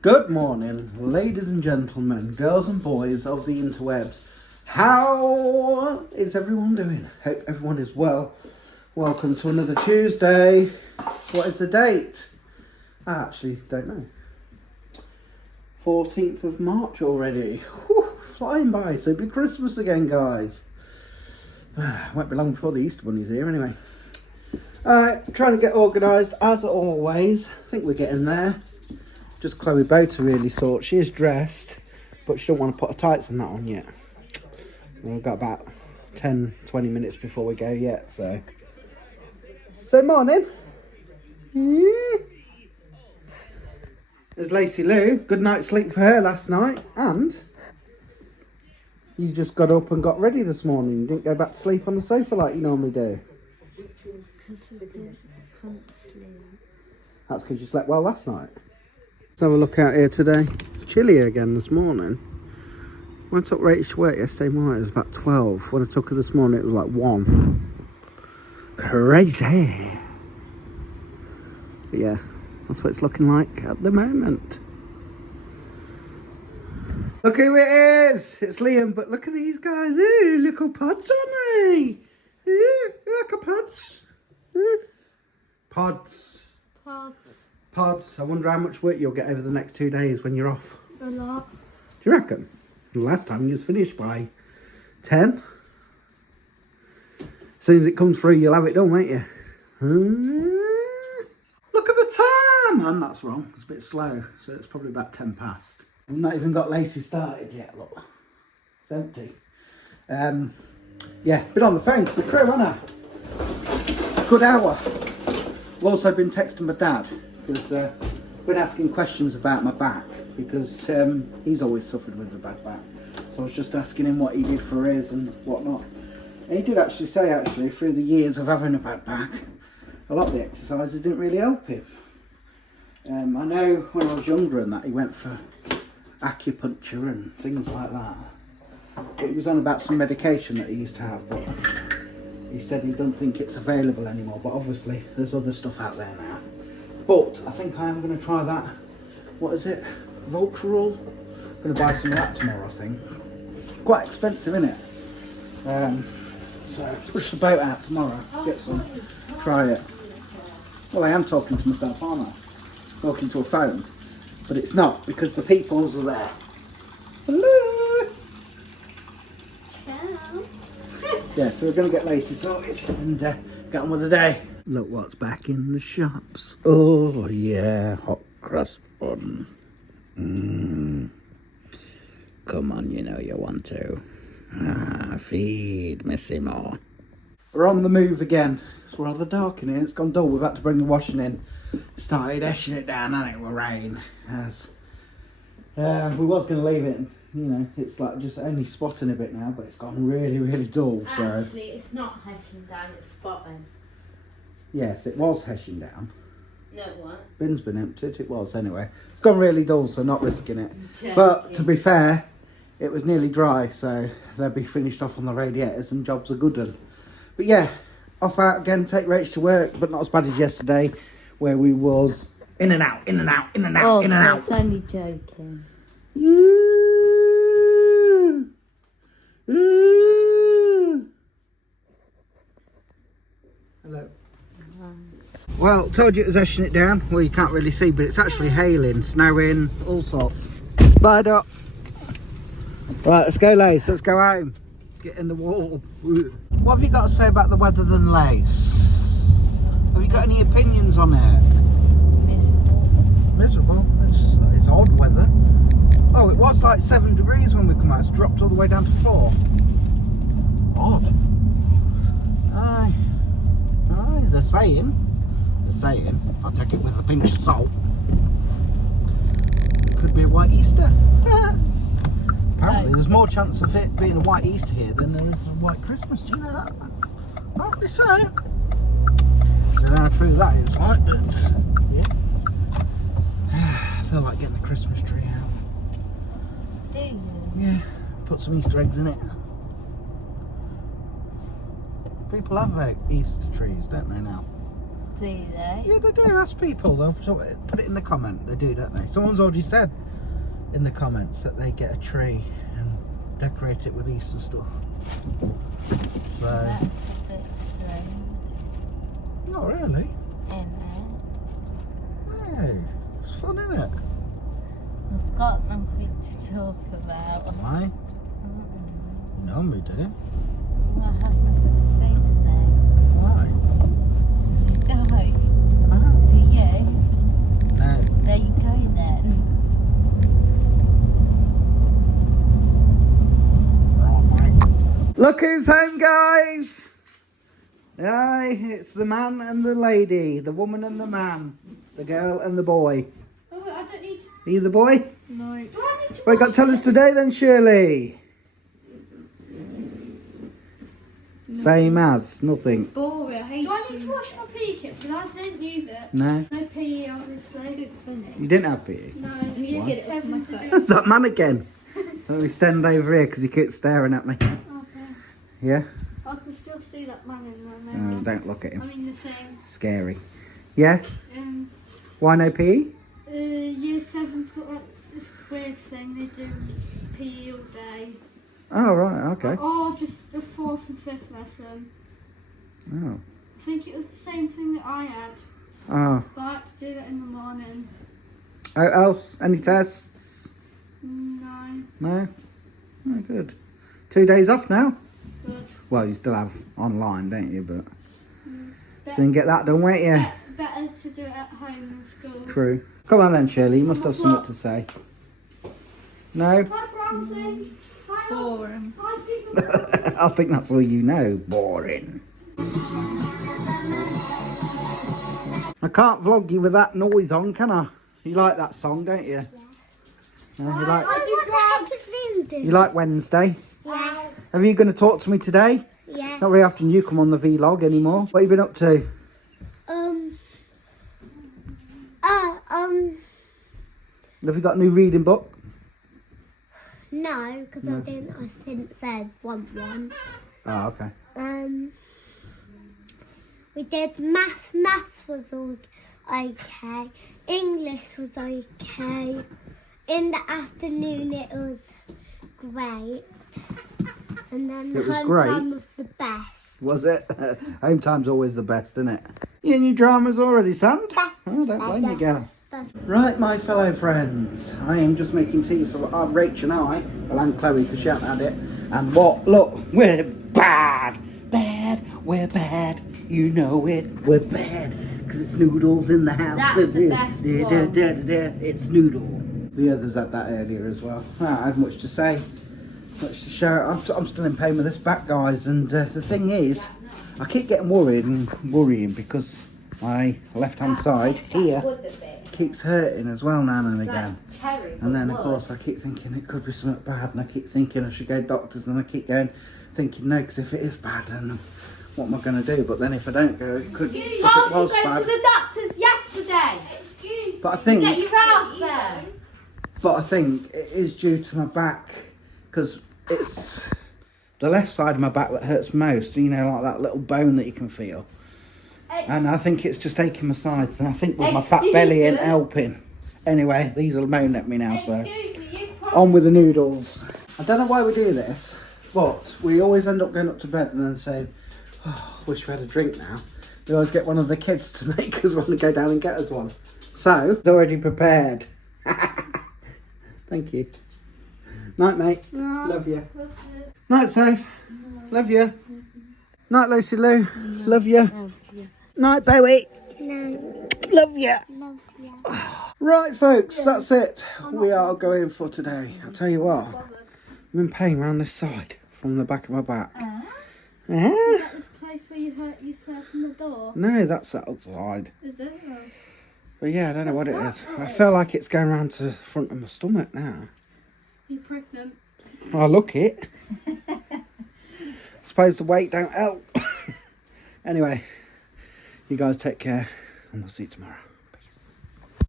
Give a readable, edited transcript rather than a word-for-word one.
Good morning, ladies and gentlemen, girls and boys of the interwebs. How is everyone doing? Hope everyone is well. Welcome to another Tuesday. What is the date? I actually don't know. 14th of March already. Whew, flying by. So it'll be Christmas again, guys. Won't be long before the Easter Bunny's here anyway. Trying to get organised as always. I think we're getting there. Just Chloe Bow to really sort. She is dressed, but she don't want to put her tights and that on yet. We've got about 10-20 minutes before we go yet, so morning. There's Lacey Lou. Good night's sleep for her last night. And you just got up and got ready this morning. You didn't go back to sleep on the sofa like you normally do. That's because you slept well last night. Let's have a look out here today. It's chilly again this morning. When I took Rachel to work yesterday morning, it was about 12. When I took her this morning, it was like 1. Crazy. But yeah, that's what it's looking like at the moment. Look who it is! It's Liam, but look at these guys. Ooh, little pods, aren't they? Ooh, look at pods. Ooh. Pods. I wonder how much work you'll get over the next 2 days when you're off. A lot. Do you reckon? The last time you was finished by 10. As soon as it comes through, you'll have it done, won't you? Look at the time! And that's wrong. It's a bit slow, so it's probably about 10 past. We've not even got Lacey started yet, look. It's empty. Yeah, been on the phone to the crew, haven't I? Good hour. I've also been texting my dad. Because been asking questions about my back because he's always suffered with a bad back. So I was just asking him what he did for his and whatnot. And he did actually say, through the years of having a bad back, a lot of the exercises didn't really help him. I know when I was younger and that, he went for acupuncture and things like that. But he was on about some medication that he used to have, but he said he don't think it's available anymore. But obviously there's other stuff out there now. But I think I am going to try that. What is it? Voltarol? I'm going to buy some of that tomorrow, I think. Quite expensive, isn't it? So push the boat out tomorrow. Get some. Try it. Well, I am talking to myself, aren't I? Talking to a phone. But it's not, because the peoples are there. Hello! Ciao. Yeah, so we're going to get Lacey sorted and get on with the day. Look what's back in the shops. Oh yeah, hot crust bun. Come on, you know you want to. Feed me some more. We're on the move again. It's rather dark in here. It's gone dull. We've had to bring the washing in. Started eshing it down, and it will rain. As we was going to leave it. You know, it's like just only spotting a bit now, but it's gone really, really dull. So Actually, it's not heshing down, it's spotting. Yes, it was heshing down. No, what? Bin's been emptied. It was anyway. It's gone really dull, so not risking it. Yeah, But yeah. to be fair, it was nearly dry, so they'll be finished off on the radiators and jobs are good done. But yeah, off out again, take Rach to work, but not as bad as yesterday, where we was in and out, in and out, in and out, in and out. It's only joking. Hello. Well, told you it was eshing it down. Well, you can't really see, but it's actually hailing, snowing, all sorts. Bye, Doc. Right, let's go, Lace. Let's go home. Get in the wall. What have you got to say about the weather then, Lace? Have you got any opinions on it? Miserable. It's odd weather. Oh, it was like 7 degrees when we come out. It's dropped all the way down to 4. Odd. Aye, they're saying, I'll take it with a pinch of salt. Could be a white Easter. Apparently there's more chance of it being a white Easter here than there is a white Christmas. Do you know that? Might be so. I don't know how true that is, right? But yeah. I feel like getting the Christmas tree out. Do you? Yeah, put some Easter eggs in it. People have Easter trees, don't they now? Do they? Yeah, they do. Ask people. They'll put it in the comment. They do, don't they? Someone's already said in the comments that they get a tree and decorate it with Easter stuff. So. That's a bit strange. Not really. Isn't it? No. It's fun, isn't it? I've got nothing to talk about. Why? No, we do. I have nothing to say today. Why? Because I don't. Oh. Do you? No. There you go then. Look who's home, guys! Aye, it's the man and the lady, the woman and the man, the girl and the boy. Oh, I don't need to... Are you the boy? No. Do I need to What you got to tell us today then, Shirley? Same as, nothing. Boring. I hate Do I need to wash my PE kit? Because I didn't use it. No? No PE, obviously. So funny. You didn't have PE? No, you get 7 to do. It's that man again. Let me stand over here because he keeps staring at me. Okay. Yeah? I can still see that man in my Oh, mirror. don't look at I him. mean the thing. Scary. Yeah? Why no PE? Year 7's got like this weird thing. They do PE all day. Oh, right, okay. Or just the 4th and 5th lesson. Oh. I think it was the same thing that I had. Oh. But I had to do that in the morning. Oh, else? Any tests? No. No? Oh, good. 2 days off now? Good. Well, you still have online, don't you? But Bet- so you can get that done, won't you? Better to do it at home than school. True. Come on then, Shirley. You must have something to say. No? Hi, brown thing. Hi, boring. Hi, people. I think that's all you know. Boring. I can't vlog you with that noise on, can I? You like that song, don't you? Yeah. You like Wednesday? Yeah. Are you going to talk to me today? Yeah. Not very often you come on the vlog anymore. What have you been up to? Have you got a new reading book? No, because No. I didn't say want one. Oh, okay. We did maths. Maths was all okay. English was okay. In the afternoon it was great. And then It was home great? time was the best. Was it? Home time's always the best, isn't it? You in your dramas already, son? Oh, don't blame you, girl. Right, my fellow friends, I am just making tea for Rach and I, well, and Chloe, because she hasn't had it. And what? Look, we're bad. Bad, we're bad. You know it, we're bad. Because it's noodles in the house. That's the best one. It's noodle. The others had that earlier as well. I don't have much to say. Much to show. I'm still in pain with this back, guys. And the thing is, I keep getting worried and worrying because my left-hand side here keeps hurting as well now and again. And then, of course, I keep thinking it could be something bad, and I keep thinking I should go to doctors, and I keep thinking no, because if it is bad, then what am I going to do? But then if I don't go, it could. If it was bad. to the doctors yesterday. Excuse But I think. Get your house there. But I think it is due to my back, because it's the left side of my back that hurts most. You know, like that little bone that you can feel. And I think it's just aching my sides, and I think with my fat belly ain't helping. Anyway, these are moaning at me now, so on with the noodles. I don't know why we do this, but we always end up going up to bed and then saying, oh, wish we had a drink now. We always get one of the kids to make us want to go down and get us one. So, it's already prepared. Thank you. Night, mate. No. Love you. Night, Soph. Love you. Night, Lucy Lou. Love you. Night, Bowie. No. Love you. Love you. Right, folks, that's it. We are going for today. I'll tell you what, I'm in pain around this side from the back of my back. Is that the place where you hurt yourself in the door? No, that's outside. Is it? But yeah, I don't know what it is. I feel like it's going around to the front of my stomach now. You're pregnant. I look it. Suppose the weight don't help. Anyway, you guys take care, and we'll see you tomorrow.